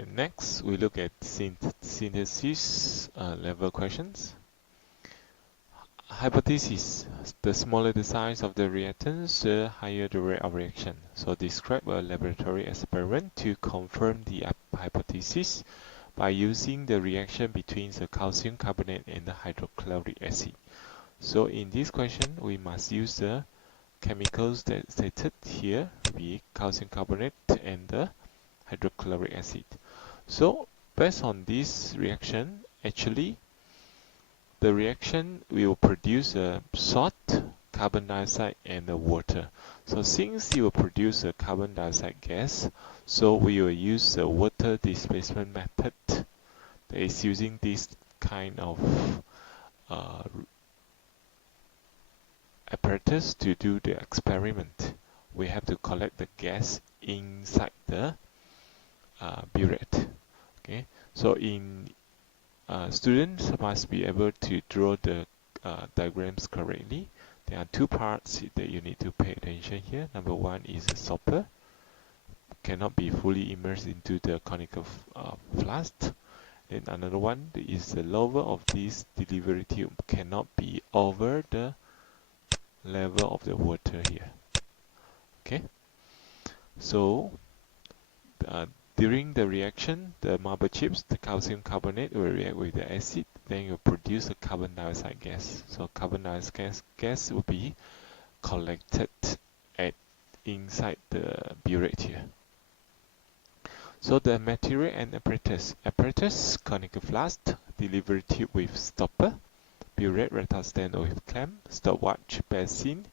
And next, we look at synthesis level questions. Hypothesis: the smaller the size of the reactants, the higher the rate of reaction. So describe a laboratory experiment to confirm the hypothesis by using the reaction between the calcium carbonate and the hydrochloric acid. So in this question, we must use the chemicals that stated here, be calcium carbonate and the hydrochloric acid. So based on this reaction, actually the reaction will produce a salt, carbon dioxide and the water. So since it will produce a carbon dioxide gas, so we will use the water displacement method that is using this kind of apparatus to do the experiment. We have to collect the gas inside the burette. Okay, so students must be able to draw the diagrams correctly. There are two parts that you need to pay attention here. Number one is a stopper, cannot be fully immersed into the conical flask. Then another one is the level of this delivery tube cannot be over the level of the water here. Okay, so during the reaction, the marble chips, the calcium carbonate will react with the acid, then you produce a carbon dioxide gas. So carbon dioxide gas will be collected inside the burette here. So the material and apparatus, conical flask, delivery tube with stopper, burette retort stand with clamp, stopwatch, basin,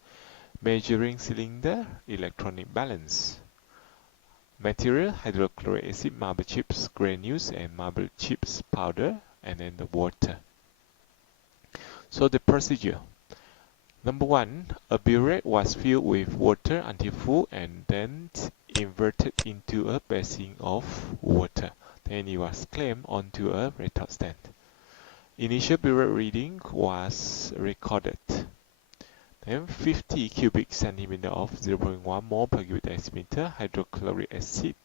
measuring cylinder, electronic balance. Material, hydrochloric acid, marble chips, granules, and marble chips powder, and then the water. So the procedure. Number one, a burette was filled with water until full and then inverted into a basin of water. Then it was clamped onto a retort stand. Initial burette reading was recorded. Then 50 cubic centimeter of 0.1 mole per cubic decimeter hydrochloric acid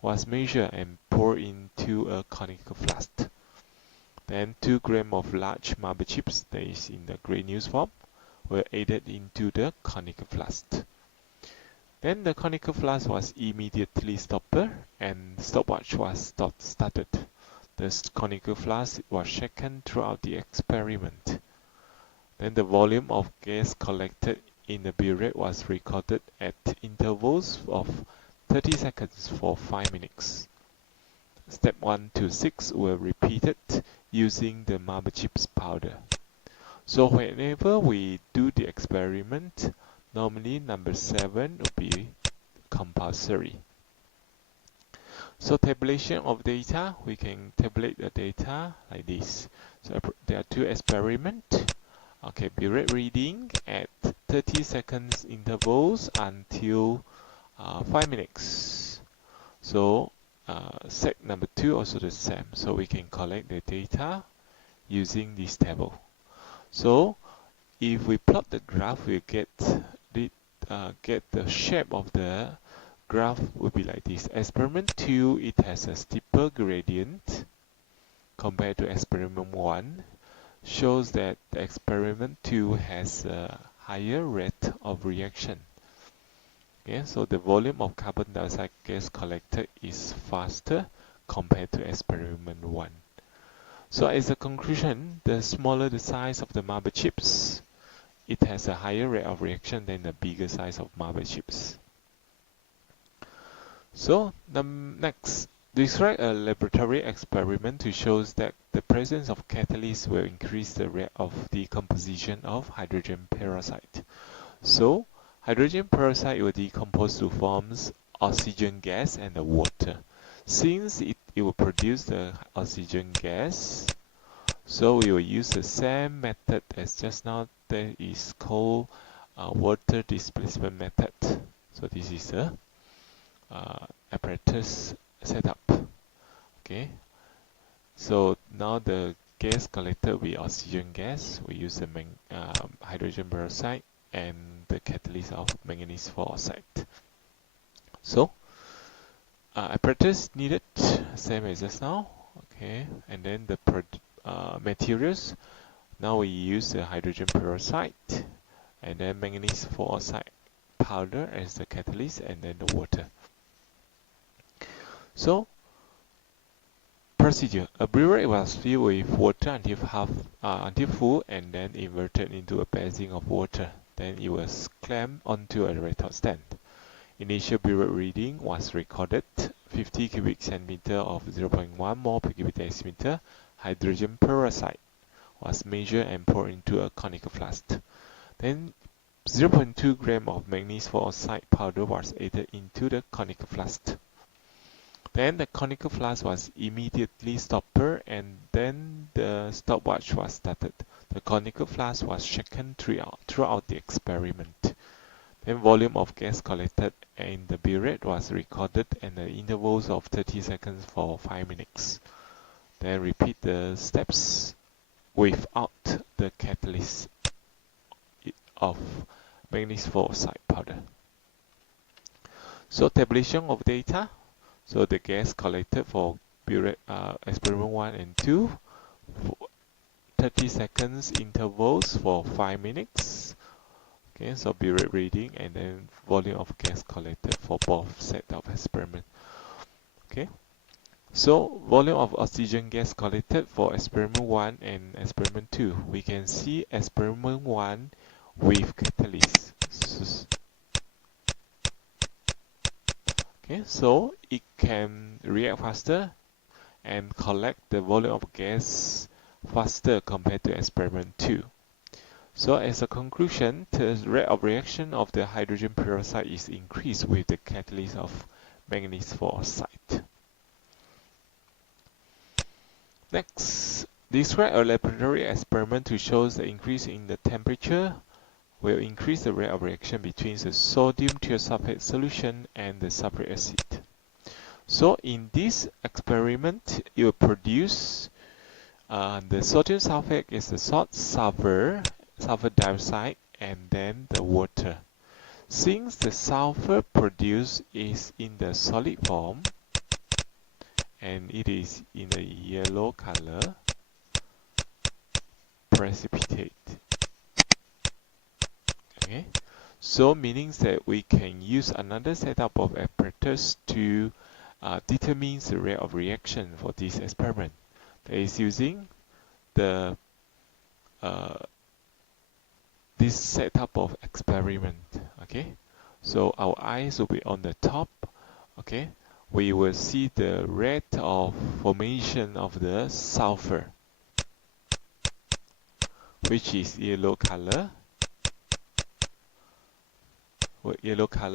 was measured and poured into a conical flask. Then 2 grams of large marble chips, that is in the granules form, were added into the conical flask. Then the conical flask was immediately stopped and stopwatch was started. The conical flask was shaken throughout the experiment. Then the volume of gas collected in the burette was recorded at intervals of 30 seconds for 5 minutes. Step 1 to 6 were repeated using the marble chips powder. So whenever we do the experiment, normally number 7 will be compulsory. So tabulation of data, we can tabulate the data like this. So there are 2 experiments. Okay, burette reading at 30 seconds intervals until 5 minutes. So set number 2 also the same. So we can collect the data using this table. So if we plot the graph, we get the shape of the graph will be like this. Experiment 2, it has a steeper gradient compared to experiment 1. Shows that the experiment 2 has a higher rate of reaction. Okay, so the volume of carbon dioxide gas collected is faster compared to experiment 1. So as a conclusion, the smaller the size of the marble chips, it has a higher rate of reaction than the bigger size of marble chips. So next, describe a laboratory experiment to show that the presence of catalysts will increase the rate of decomposition of hydrogen peroxide. So hydrogen peroxide will decompose to form oxygen gas and the water. Since it will produce the oxygen gas, so we will use the same method as just now, that is called water displacement method. So this is the apparatus setup. Okay, so now the gas collected will be oxygen gas. We use the hydrogen peroxide and the catalyst of manganese oxide. So apparatus needed same as just now. Okay, and then the materials. Now we use the hydrogen peroxide and then manganese 4 oxide powder as the catalyst, and then the water. So procedure: a burette was filled with water until full, and then inverted into a basin of water. Then it was clamped onto a retort stand. Initial burette reading was recorded: 50 cubic centimeter of 0.1 mole per cubic decimeter hydrogen peroxide was measured and poured into a conical flask. Then 0.2 gram of manganese 4 oxide powder was added into the conical flask. Then the conical flask was immediately stoppered, and then the stopwatch was started. The conical flask was shaken throughout the experiment. Then volume of gas collected in the burette was recorded and the intervals of 30 seconds for 5 minutes. Then repeat the steps without the catalyst of manganese 4 oxide powder. So tabulation of data. So the gas collected for burette experiment 1 and 2, 30 seconds intervals for 5 minutes. Okay, so burette reading and then volume of gas collected for both set of experiment. Okay, so volume of oxygen gas collected for experiment 1 and experiment 2. We can see experiment 1 with catalyst. Okay, so it can react faster and collect the volume of gas faster compared to experiment 2. So as a conclusion, the rate of reaction of the hydrogen peroxide is increased with the catalyst of manganese 4 oxide. Next, describe a laboratory experiment to show the increase in the temperature will increase the rate of reaction between the sodium thiosulphate solution and the sulphuric acid. So in this experiment, it will produce the sodium sulphate is the salt, sulfur dioxide, and then the water. Since the sulfur produced is in the solid form and it is in a yellow color, precipitate. Okay, so meaning that we can use another setup of apparatus to determine the rate of reaction for this experiment. That is using the this setup of experiment. Okay, so our eyes will be on the top. Okay, we will see the rate of formation of the sulfur, which is yellow color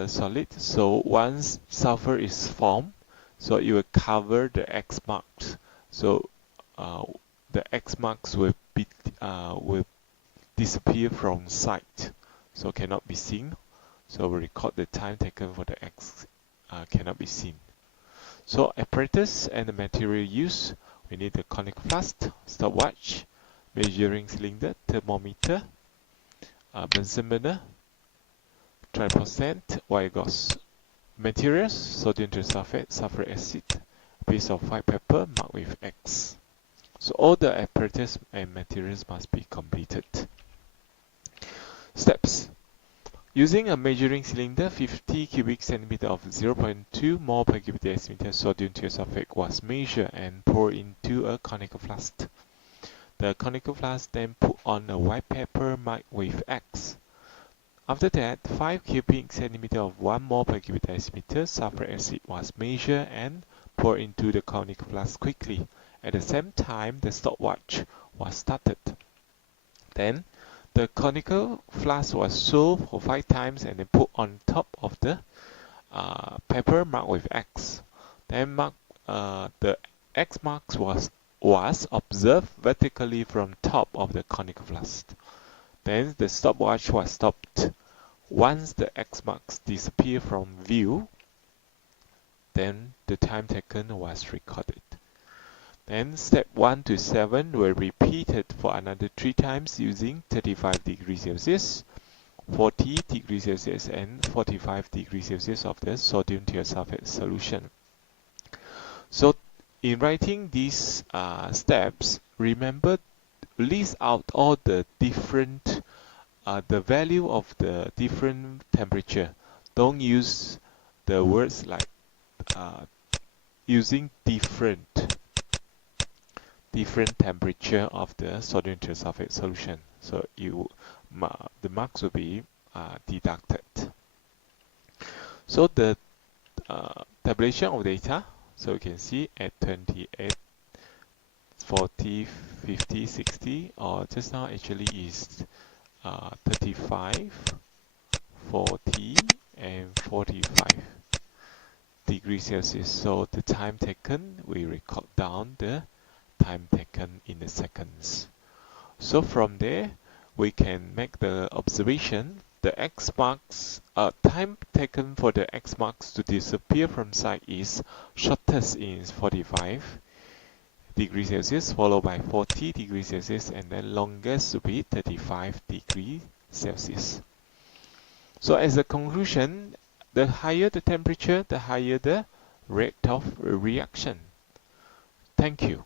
solid. So once sulfur is formed, so it will cover the X marks. So the X marks will disappear from sight, so cannot be seen. So we record the time taken for the X cannot be seen. So apparatus and the material used: we need the conical flask, stopwatch, measuring cylinder, thermometer, Bunsen burner, tripod stand, wire gauze. Materials: sodium thiosulphate, sulphuric acid, a piece of white paper marked with X. So all the apparatus and materials must be completed. Steps: using a measuring cylinder, 50 cubic centimeter of 0.2 mole per cubic decimeter sodium thiosulphate was measured and poured into a conical flask. The conical flask then put on a white paper marked with X. After that, 5 cubic centimeter of 1 mole per cubic decimeter sulphuric acid was measured and poured into the conical flask quickly. At the same time, the stopwatch was started. Then, the conical flask was sold for 5 times and then put on top of the paper marked with X. Then the X marks was observed vertically from top of the conical flask. Then the stopwatch was stopped. Once the X marks disappear from view, then the time taken was recorded. Then step 1 to 7 were repeated for another 3 times using 35 degrees Celsius, 40 degrees Celsius, and 45 degrees Celsius of the sodium thiosulphate solution. So in writing these steps, remember list out all the different the value of the different temperature. Don't use the words like using different temperature of the sodium thiosulphate solution. So the marks will be deducted. So the tabulation of data. So you can see at 28, 40, 50, 60, or just now actually is 35, 40, and 45 degrees Celsius. So the time taken, we record down the time taken in the seconds. So from there, we can make the observation. The X marks, time taken for the X marks to disappear from site is shortest in 45 degrees Celsius, followed by 40 degrees Celsius, and then longest will be 35 degrees Celsius. So as a conclusion, the higher the temperature, the higher the rate of reaction. Thank you.